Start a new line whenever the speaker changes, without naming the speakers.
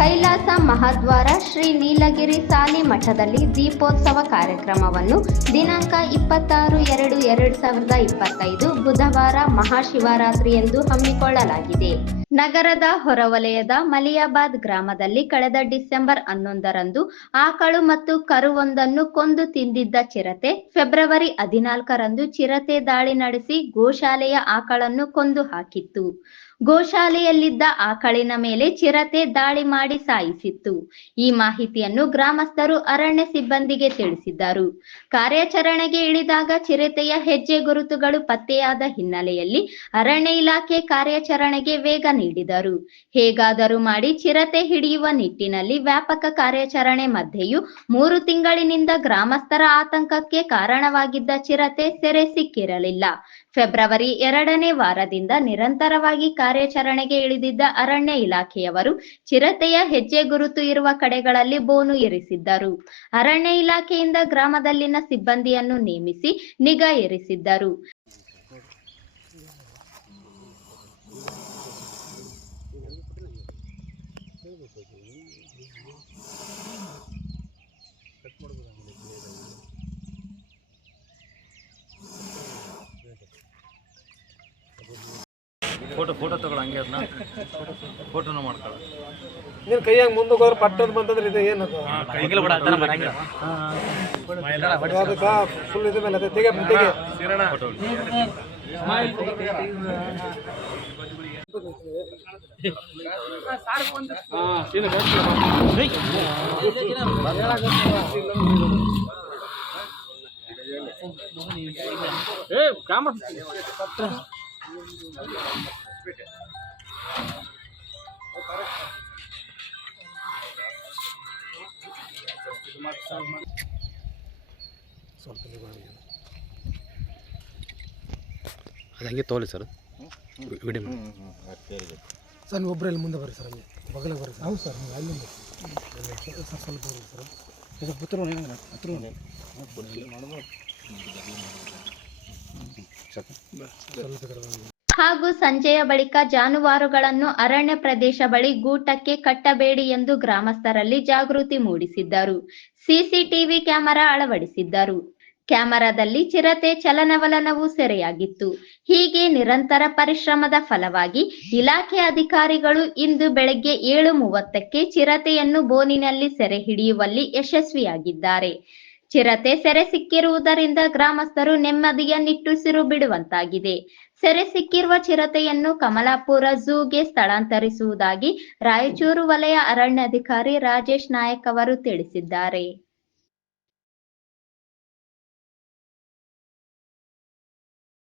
ಕೈಲಾಸ ಮಹಾದ್ವಾರ ಶ್ರೀ ನೀಲಗಿರಿ ಸಾಲಿ ಮಠದಲ್ಲಿ ದೀಪೋತ್ಸವ ಕಾರ್ಯಕ್ರಮವನ್ನು ದಿನಾಂಕ ಇಪ್ಪತ್ತಾರು ಎರಡು ಎರಡು ಸಾವಿರದ ಇಪ್ಪತ್ತೈದು ಬುಧವಾರ ಮಹಾಶಿವರಾತ್ರಿ ಎಂದು ಹಮ್ಮಿಕೊಳ್ಳಲಾಗಿದೆ. ನಗರದ ಹೊರವಲಯದ ಮಲಿಯಾಬಾದ್ ಗ್ರಾಮದಲ್ಲಿ ಕಳೆದ ಡಿಸೆಂಬರ್ ಹನ್ನೊಂದರಂದು ಆಕಳು ಮತ್ತು ಕರುವೊಂದನ್ನು ಕೊಂದು ತಿಂದಿದ್ದ ಚಿರತೆ ಫೆಬ್ರವರಿ ಹದಿನಾಲ್ಕರಂದು ಚಿರತೆ ದಾಳಿ ನಡೆಸಿ ಗೋಶಾಲೆಯ ಆಕಳನ್ನು ಕೊಂದು ಹಾಕಿತ್ತು. ಗೋಶಾಲೆಯಲ್ಲಿದ್ದ ಆಕಳಿನ ಮೇಲೆ ಚಿರತೆ ದಾಳಿ ಮಾಡಿ ಸಾಯಿಸಿತ್ತು. ಈ ಮಾಹಿತಿಯನ್ನು ಗ್ರಾಮಸ್ಥರು ಅರಣ್ಯ ಸಿಬ್ಬಂದಿಗೆ ತಿಳಿಸಿದ್ದರು. ಕಾರ್ಯಾಚರಣೆಗೆ ಇಳಿದಾಗ ಚಿರತೆಯ ಹೆಜ್ಜೆ ಗುರುತುಗಳು ಪತ್ತೆಯಾದ ಹಿನ್ನೆಲೆಯಲ್ಲಿ ಅರಣ್ಯ ಇಲಾಖೆ ಕಾರ್ಯಾಚರಣೆಗೆ ವೇಗ ನೀಡಿದರು. ಹೇಗಾದರೂ ಮಾಡಿ ಚಿರತೆ ಹಿಡಿಯುವ ನಿಟ್ಟಿನಲ್ಲಿ ವ್ಯಾಪಕ ಕಾರ್ಯಾಚರಣೆ ಮಧ್ಯೆಯೂ ಮೂರು ತಿಂಗಳಿನಿಂದ ಗ್ರಾಮಸ್ಥರ ಆತಂಕಕ್ಕೆ ಕಾರಣವಾಗಿದ್ದ ಚಿರತೆ ಸೆರೆ ಸಿಕ್ಕಿರಲಿಲ್ಲ. ಫೆಬ್ರವರಿ ಎರಡನೇ ವಾರದಿಂದ ನಿರಂತರವಾಗಿ ಕಾರ್ಯಾಚರಣೆಗೆ ಇಳಿದಿದ್ದ ಅರಣ್ಯ ಇಲಾಖೆಯವರು ಚಿರತೆಯ ಹೆಜ್ಜೆ ಗುರುತು ಇರುವ ಕಡೆಗಳಲ್ಲಿ ಬೋನು ಇರಿಸಿದ್ದರು. ಅರಣ್ಯ ಇಲಾಖೆಯಿಂದ ಗ್ರಾಮದಲ್ಲಿನ ಸಿಬ್ಬಂದಿಯನ್ನು ನೇಮಿಸಿ ನಿಗಾ ಇರಿಸಿದ್ದರು.
ಫೋಟೋ ಫೋಟೋ ತಗೊಳ ಹಂಗೆ ಅದನ್ನ ಫೋಟೋನ ಮಾಡ್ಕೊಳ್ಳ
ನೀನು ಕೈಯಾಗ ಮುಂದಕ್ಕೆ ಹೋದ್ರೆ ಪಟ್ಟದ ಬಂತಂದ್ರೆ ಇದು ಏನು ಫುಲ್ ಇದ ಮೇಲೆ ಅದೇ ತೆಗೆ ತೆಗೆ.
ಅದು ಹಂಗೆ ತೋಲಿ ಸರ್. ಮಾಡಿ.
ಸರ್ ನೀವು ಒಬ್ಬರಲ್ಲಿ ಮುಂದೆ ಬರ್ರಿ ಸರ್ ಹಂಗೆ. ಬಗಲ ಬರ್ರಿ ಸರ್. ಹೌದು ಸರ್ ನೀವು ಅಲ್ಲಿಂದ ಸರ್ ಸ್ವಲ್ಪ ಬರ್ರಿ ಸರ್. ಇದು ಪುತ್ರ ಹತ್ರ ಬನ್ನಿ.
ಹಾಗೂ ಸಂಜೆಯ ಬಳಿಕ ಜಾನುವಾರುಗಳನ್ನು ಅರಣ್ಯ ಪ್ರದೇಶ ಬಳಿ ಗೂಟಕ್ಕೆ ಕಟ್ಟಬೇಡಿ ಎಂದು ಗ್ರಾಮಸ್ಥರಲ್ಲಿ ಜಾಗೃತಿ ಮೂಡಿಸಿದ್ದರು. ಸಿಸಿಟಿವಿ ಕ್ಯಾಮೆರಾ ಅಳವಡಿಸಿದ್ದರು. ಕ್ಯಾಮೆರಾದಲ್ಲಿ ಚಿರತೆ ಚಲನವಲನವೂ ಸೆರೆಯಾಗಿತ್ತು. ಹೀಗೆ ನಿರಂತರ ಪರಿಶ್ರಮದ ಫಲವಾಗಿ ಇಲಾಖೆ ಅಧಿಕಾರಿಗಳು ಇಂದು ಬೆಳಗ್ಗೆ ಏಳು ಮೂವತ್ತಕ್ಕೆ ಚಿರತೆಯನ್ನು ಬೋನಿನಲ್ಲಿ ಸೆರೆ ಹಿಡಿಯುವಲ್ಲಿ ಯಶಸ್ವಿಯಾಗಿದ್ದಾರೆ. ಚಿರತೆ ಸೆರೆ ಸಿಕ್ಕಿರುವುದರಿಂದ ಗ್ರಾಮಸ್ಥರು ನೆಮ್ಮದಿಯ ನಿಟ್ಟುಸಿರು ಬಿಡುವಂತಾಗಿದೆ. ಸೆರೆ ಸಿಕ್ಕಿರುವ ಚಿರತೆಯನ್ನು ಕಮಲಾಪುರ ಝೂಗೆ ಸ್ಥಳಾಂತರಿಸುವುದಾಗಿ ರಾಯಚೂರು ವಲಯ ಅರಣ್ಯಾಧಿಕಾರಿ ರಾಜೇಶ್ ನಾಯಕ್ ಅವರು ತಿಳಿಸಿದ್ದಾರೆ.